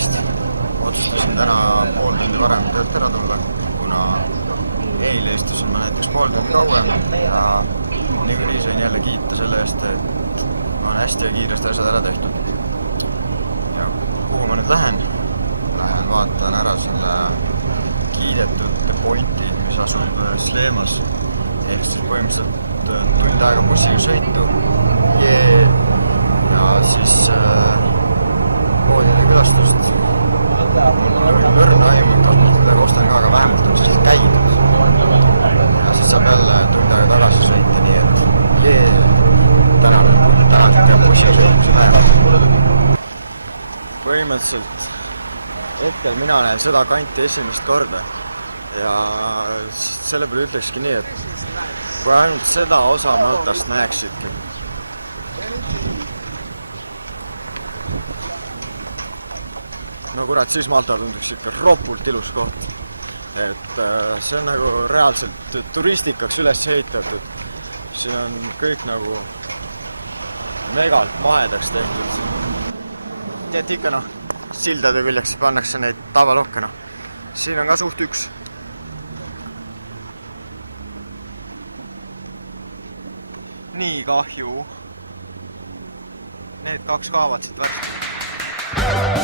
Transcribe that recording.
päevast. Otsustasin täna pool tundi varem töölt ära tulla, kuna eile istusin ma näiteks pool tundi kauem ja niikuinii sain jälle kiita selle eest, et ma olen hästi ja kiiresti asjad ära tehtud. Ja kuhu ma nüüd lähen? Lähen vaatan ära selle kiidetud The Pointi, mis asub Sleemas. Eelistus põhimõtteliselt tund aega bussiga sõitu. Ja siis poodide külastust. Lõin võrna aimutalt, kuidagi ostan ka, aga vähemalt on sellest käinud. Ja siis saab jälle tund aega tagasi sõita, nii et täna ikka bussiga sõitus päeva. Põhimõtteliselt hetkel mina näen seda kanti esimest korda ja selle peale ütlekski nii, et kui ainult seda osa Maltast näeksidki. No kurat, siis Malta tunduks ikka ropult ilus koht. Et see on nagu reaalselt turistikaks üles ehitatud. Siin on kõik nagu megalt maedaks tehtud. Tead ikka noh, sildade viljaks pannakse neid tavalohke noh. Siin on ka suht üks. Nii kahju. Need kaks kaavad siit välja.